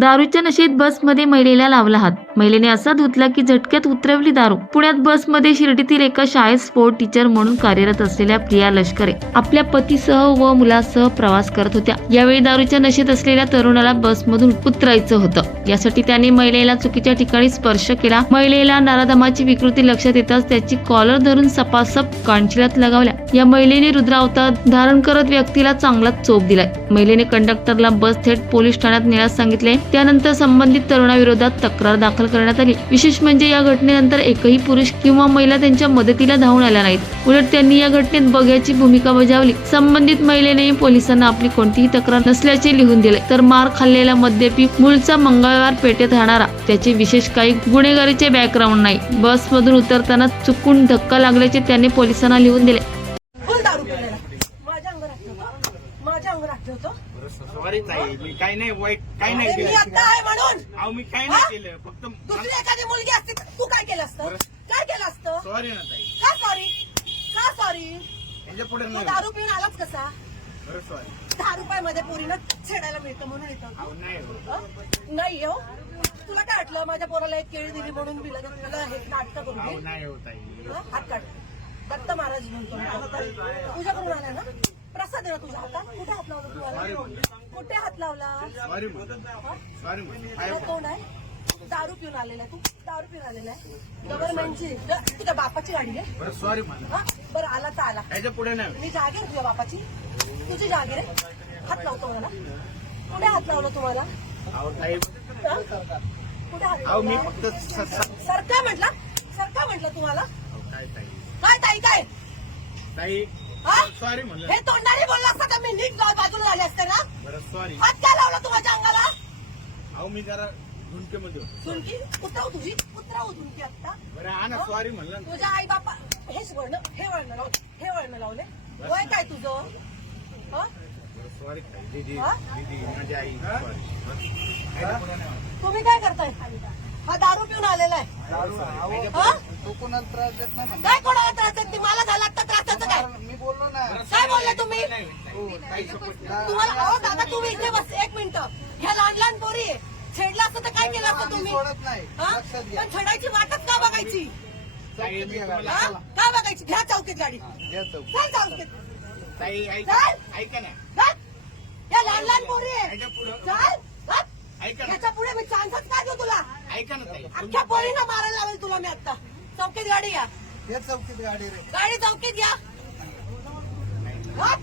दारूच्या नशेत बसमध्ये महिलेला लावला हात. महिलेने असा धुतला की झटक्यात उतरवली दारू. पुण्यात बसमध्ये शिर्डीतील एका शाळेत स्पोर्ट टीचर म्हणून कार्यरत असलेल्या प्रिया लष्करे आपल्या पतीसह व मुलासह प्रवास करत होत्या. यावेळी दारूच्या नशेत असलेल्या तरुणाला बसमधून उतरायचं होतं. यासाठी त्याने महिलेला चुकीच्या ठिकाणी स्पर्श केला. महिलेला नारादमाची विकृती लक्षात येताच त्याची कॉलर धरून सपासप कानशिलात लगावल्या. या महिलेने रुद्रावतार धारण करत व्यक्तीला चांगला चोप दिलाय. महिलेने कंडक्टरला बस थेट पोलीस ठाण्यात नेण्यास सांगितले. त्यानंतर संबंधित तरुणाविरोधात तक्रार दाखल करण्यात आली. विशेष म्हणजे या घटनेनंतर एकही पुरुष किंवा महिला त्यांच्या मदतीला धावून आल्या नाहीत. उलट त्यांनी या घटनेत बघ्याची भूमिका बजावली. संबंधित महिलेने पोलिसांना आपली कोणतीही तक्रार नसल्याचे लिहून दिले तर मार खाल्लेला मद्यपी मूळचा मंगळ मंगळवार पेठेत राहणारा. त्याचे विशेष काही गुन्हेगारीचे बॅकग्राऊंड नाही. बसमधून उतरताना चुकून धक्का लागल्याचे त्यांनी पोलिसांना लिहून दिले. सॉरी ताई मी काही नाही वाईट काही नाही मी केलं. आता आहे म्हणून. अहो मी काही हा? नाही केलं. फक्त दुसरी एखादी मुलगी असती तर तू काय केलं असतं? काय केलं असतं? सॉरी ना ताई. का सॉरी? का सॉरी? याच्यापुढे दारू पिऊन आलाच कसा? दहा रुपयामध्ये पोरीनं छेडायला मिळतं म्हणून येतं. नाही हो? नाही हो. तुला काय वाटलं माझ्या पोराला एक केळी दिली म्हणून मी तुला हे नाटक करू अहो दे नाही हो हं? हात काढ. दत्त महाराज म्हणतो आता. तुझ्याकडून आला ना? प्रसाद आहे ना तुझ्या हातात? कुठे हात लावला तुला कुठे हात लावला? कोण आहे? दारू पिऊन आलेला आहे तू. दारू पिऊन आलेला आहे. गव्हर्नमेंटची तुझ्या बापाची गाडी आहे. बरं सॉरी हा बरं आला तर आला. याच्यापुढे नाही. मी जागीर तुझ्या बापाची. तुझी जागीर आहे. हात लावतो मला. कुठे हात लावला तुम्हाला? अहो ताई. हा? कुठे हात अहो मी लावला? फक्त स- स- सरका म्हटलं. सरका म्हटलं तुम्हाला. अहो, काय ताई? काय ताई काय? ताई हा? सॉरी म्हणलं. हे तोंडाने बोलला असता तर मी? नीट जाऊ बाजूला झाले असते ना? बरं सॉरी हात काय लावला तू माझ्या अंगाला? अहो मी जरा झुंकेमध्ये होतो. झुणकी उतराव तुझी? उतराव झुणकी आता. बरं हा? ना सॉरी म्हणलं ना. तुझ्या आई बापा हेच वळण हे वळण लावले हे वळण लावले वय काय तुझं? हं? बरं दीदी हा? दीदी माझी आई. तुम्ही काय करताय? हा दारू पिऊन आलेला आहे. हं? तो कोणाला त्रास देत नाही म्हणा. काय कोणाला त्रास देत नाही? मला झाला आता त्रासाचं काय? मी बोललो ना. काय बोलले तुम्ही? करा. तुम्हाला अहो दादा तुम्ही इथे बस एक मिनिट ह्या लहान लहान पोरी आहे. असतं तर काय केलं असतं तुम्ही? हं? पण छेडायची वाटच का बघायची? हं? का बघायची? घ्या चौकीत गाडी. चल चौकीत. ताई ऐका. चल. ऐका ना. चल. या लहान लहान पोरी. आहे. याच्या पुढं. चल. हं? ऐका ना. याच्यापुढे मी चान्सच काय देऊ तुला? ऐका ना ताई. अख्ख्या पोरीनं मारायला लावेल तुला मी आता. चौकीत गाडी घ्या घ्या चौकीत गाडी रे. गाडी चौकीत घ्या हं?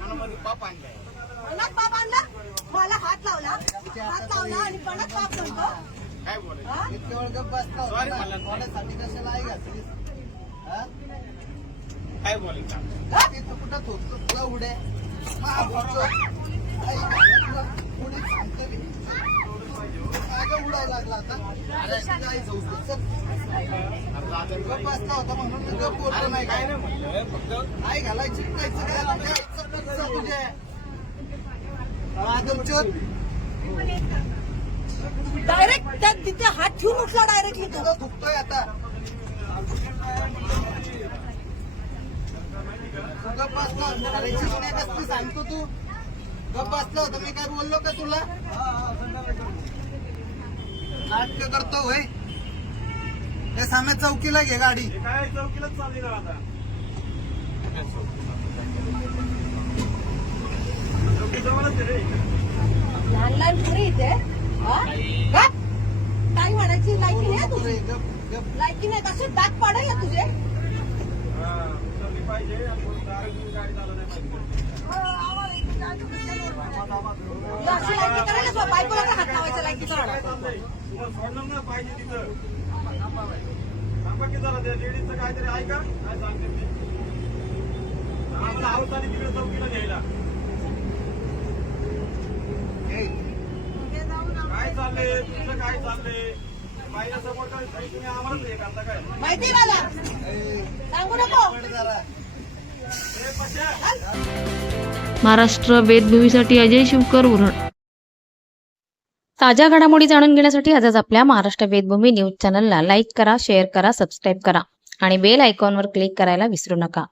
मनामध्ये पाप आणलाय आणला मला हात लावला हात लावला आणि पणात बाप म्हणतो काय बोलायचं हा? इतके वेळ गप्प बसता होता Sorry ना. म्हणलं. कोणासाठी कशाला आहे घातलीस? हा? काय बोलायचं? ती तू कुठं थोपतो तुला उडे मा बोलतो. आई, तुला उडी सांगते मी. मागं उडायला लागला आता अरे, तुझी आई जाऊ दे. चल. गप्प बसता होता म्हणून मी गप्प बोललो नाही काय काय नाही म्हणलं फक्त आई घालायची कायचं काय तुझे आदमचोद डायरेक्ट त्या तिथे हात ठेवून उठला डायरेक्टली तो. तुझं दुखतोय आता. तू गप्प कसली सांगतो तू. गप्प बसला होता मी काय बोललो का तुला? नाटक करतो होय. हे साम्या चौकीला घे गाडी. काय चौकीलाच चालली ना आता लहान लहान पोरी इथे हा? हा? ताई म्हणायची लायकी नाही तुझी. लायकी नाही. कसे दात पाडेल ना तुझे. अशी लायकी करायला तुला बायकोला का हात लावायचा लायकी करायला? काहीतरी ऐका. काय सांगते चौकीला घ्यायला घे. काय चाललंय तुमचं काय चाललंय? माझ्यासमोर काय तुम्ही आम्हालाच हे करता काय? माहिती मला? सांगू नको. महाराष्ट्र वेदभूमीसाठी अजय शिवकर उरण. ताज्या घडामोडी जाणून घेण्यासाठी आजच आपल्या महाराष्ट्र वेदभूमी न्यूज चॅनलला लाईक करा शेअर करा सबस्क्राईब करा आणि बेल आयकॉनवर क्लिक करायला विसरू नका.